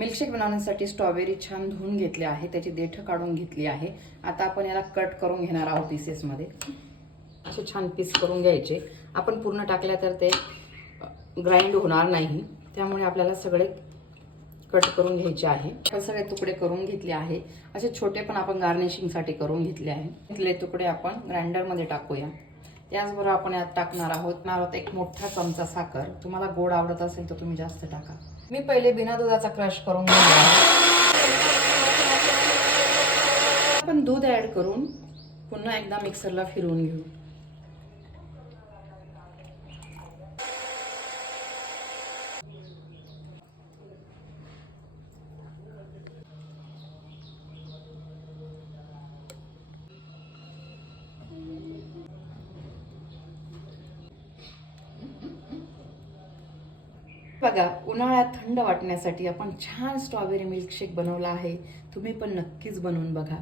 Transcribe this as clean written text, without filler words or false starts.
Milkshake बनवण्यासाठी strawberry छान धुवून घेतले आहे, त्याची देठ काढून घेतली आहे। आता आपण याला कट करून घेणार आहोत पीसेसमध्ये। असे छान पीस करून घ्यायचे। आपण पूर्ण टाकल्या तर ते ग्राइंड होणार नाही, त्यामुळे आपल्याला सगळे कट करून घ्यायचे आहे। आपण सगळे तुकडे करून घेतले आहे। असे छोटे पण आपण गार्निशिंगसाठी करून घेतले आहे। इथले तुकडे आपण ग्राइंडरमध्ये टाकूया। त्याचबरोबर आपण यात टाकणार आहोत एक मोठा चमचा साखर। तुम्हाला गोड आवडत असेल तर तुम्ही जास्त टाका। मी पहिले बिना दुधाचा क्रश करून घेतला आहे। आपण दूध ऍड करून पुन्हा एकदा मिक्सरला फिरवून घेऊ। बघा, उन्हाळ्यात थंड वाटण्यासाठी आपण छान स्ट्रॉबेरी मिल्कशेक बनवला आहे। तुम्ही पण नक्कीच बनवून बघा।